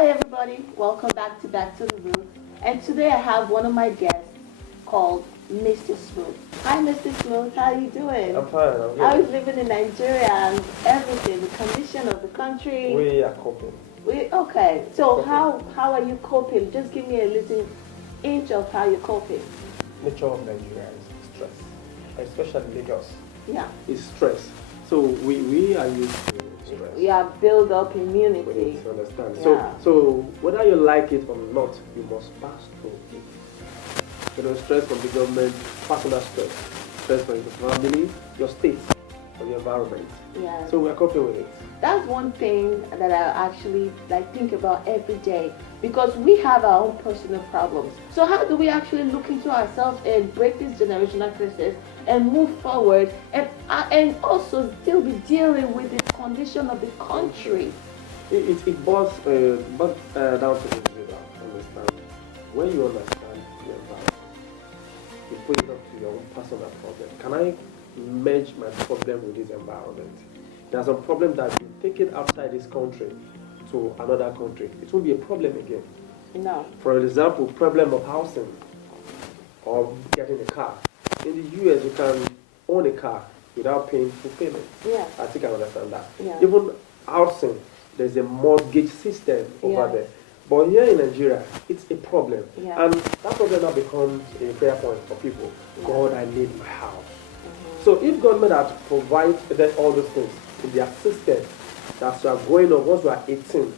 Hi everybody, welcome back to the Room. And today I have one of my guests called Mr. Smooth. Hi Mr. Smooth, how are you doing? I'm fine. I'm How good. is living in Nigeria and everything, the condition of the country? We are coping. Okay, so Coping. how are you coping? Just give me a little inch of how you're coping. Nature of Nigeria is stress, especially Lagos. Yeah. It's stress. So we are used to stress. We have build up We immunity. need to understand. Yeah. So whether you like it or not, you must pass through it. Stress from the government, personal stress from your family, your state, or your environment. Yeah. So we are coping with it. That's one thing that I actually think about every day because we have our own personal problems. So how do we actually look into ourselves and break these generational curses and move forward and also still be dealing with the condition of the country? It boils down to the individual. Understand? When you understand the environment, you put it up to your own personal problem. Can I merge my problem with this environment? There's a problem that you take it outside this country to another country. It will be a problem again. No. For example, problem of housing or getting a car. In the US, you can own a car without paying full payment. Yeah. I think I understand that. Yeah. Even housing, there's a mortgage system over Yeah. there. But here in Nigeria, it's a problem. Yeah. And that problem now becomes a prayer point for people. Yeah. God, I need my house. So if government had provided all those things in their system, that you are going on, once you are 18,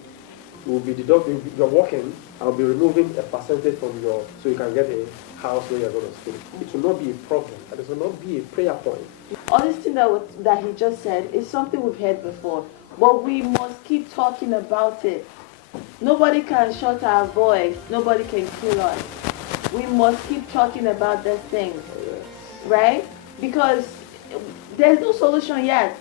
you will be deducting, if you're working, I'll be removing a percentage from your, so you can get a house where you're going to stay. It will not be a problem. And it will not be a prayer point. All this thing that he just said is something we've heard before, but we must keep talking about it. Nobody can shut our voice. Nobody can kill us. We must keep talking about these things, right? Because there's no solution yet.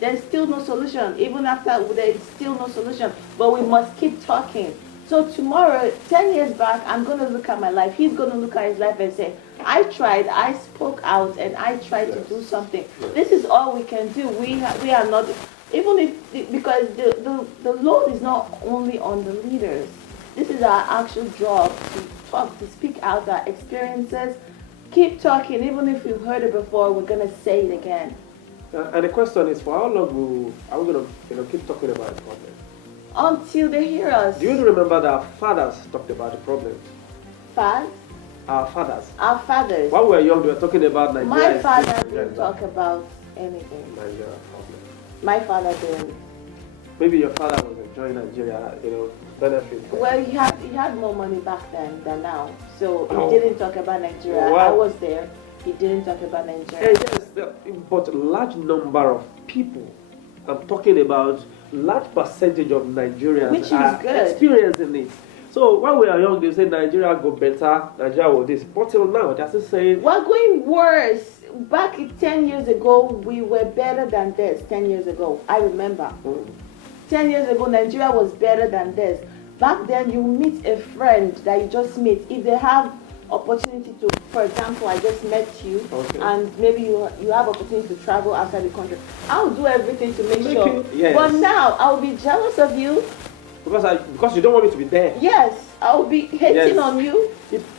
There's still no solution. Even after, there's still no solution. But we must keep talking. So tomorrow, 10 years back, I'm going to look at my life. He's going to look at his life and say, I tried, I spoke out, and I tried to do something. This is all we can do. We are not, even if, because the load is not only on the leaders. This is our actual job to talk, to speak out our experiences. Keep talking. Even if you've heard it before, we're going to say it again. And the question is, for how long are we going to keep talking about the problem? Until they hear us. Do you remember that our fathers talked about the problem? Fathers? Our fathers. Our fathers. When we were young, they were talking about Nigeria. My father didn't talk about anything. Nigeria problem. My father didn't. Maybe your father was enjoying Nigeria, benefit. Well, he had more money back then than now. So Oh. he didn't talk about Nigeria. Wow. I was there. He didn't talk about Nigeria. Yes, but a large number of people, I'm talking about large percentage of Nigerians Which is are good. experiencing it. So when we are young, they say Nigeria go better, Nigeria will this. But till now, they're still saying, We're going worse. Back 10 years ago, we were better than this. 10 years ago, I remember. 10 years ago, Nigeria was better than this. Back then, you meet a friend that you just meet. If they have opportunity to, for example, I just met you, Okay. and maybe you have opportunity to travel outside the country. I'll do everything to make sure. Yes. But now, I'll be jealous of you. because you don't want me to be there. Yes, I'll be hating Yes. on you.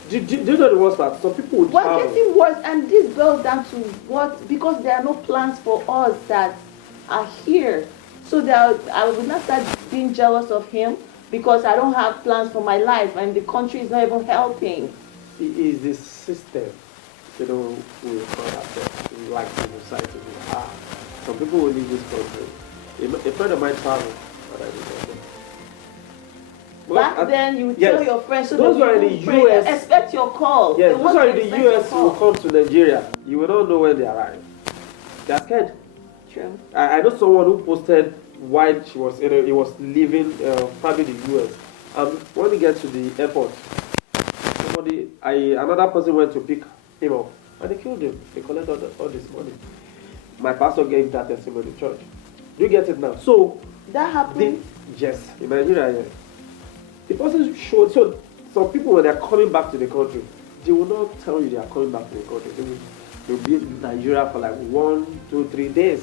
Do you know the worst part? Some people would We're travel. getting worse, and this boils down to what? Because there are no plans for us that are here. So I will not start being jealous of him because I don't have plans for my life, and the country is not even helping. It is the system, we call ourselves, we like to decide to be. Some people will leave this country. A friend of mine traveled, but I didn't know. Back then, you yes, tell your friends so those that who are in you the pray, US, expect your call. yes, They those want who are to in the expect your US will call. come to Nigeria. You will not know when they arrive. They are scared. True. I know someone who posted while she was, he was leaving probably the US. When he gets to the airport, another person went to pick him up, and they killed him. They collected all this money. My pastor gave that testimony in church. Do you get it now? So That happened. yes, in Nigeria, yes. The person showed. So some people, when they're coming back to the country, they will not tell you they are coming back to the country. They'll be in Nigeria for like 1, 2, 3 days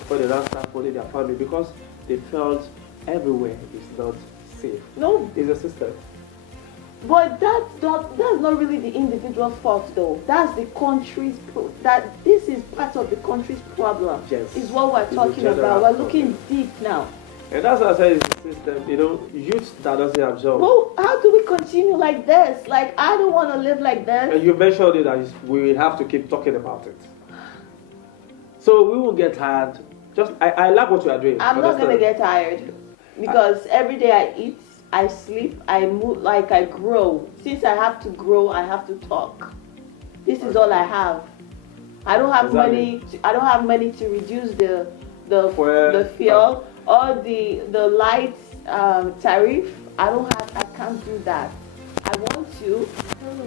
before they now start phoning their family because they felt everywhere is not safe. No, It's a system. but that's not really the individual's fault though. That's the country's that this is part of the country's problem. Yes. Is what we're It's a talking general about. We're problem. looking deep now. And that's why I say it's a system. Youth that doesn't have jobs. Well, how do we continue like this? Like, I don't want to live like this. And you mentioned it that we have to keep talking about it. So we won't get tired. I like what you are doing. I'm not gonna get tired because every day I eat, I sleep, I move, like I grow. Since I have to grow, I have to talk. This is all I have. I don't have Exactly. money. I don't have money to reduce the Fuel. fuel or the light tariff. I can't do that. I want to,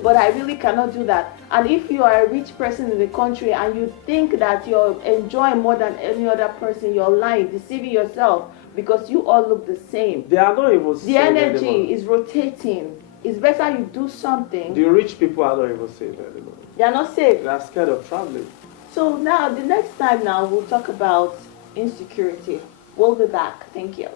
but I really cannot do that. And if you are a rich person in the country and you think that you're enjoying more than any other person, you're lying, deceiving yourself because you all look the same. They are not even The saving energy anymore. is rotating. It's better you do something. The rich people are not even saving anymore. They are not safe. They are scared of traveling. So now, the next time now, we'll talk about insecurity. We'll be back. Thank you.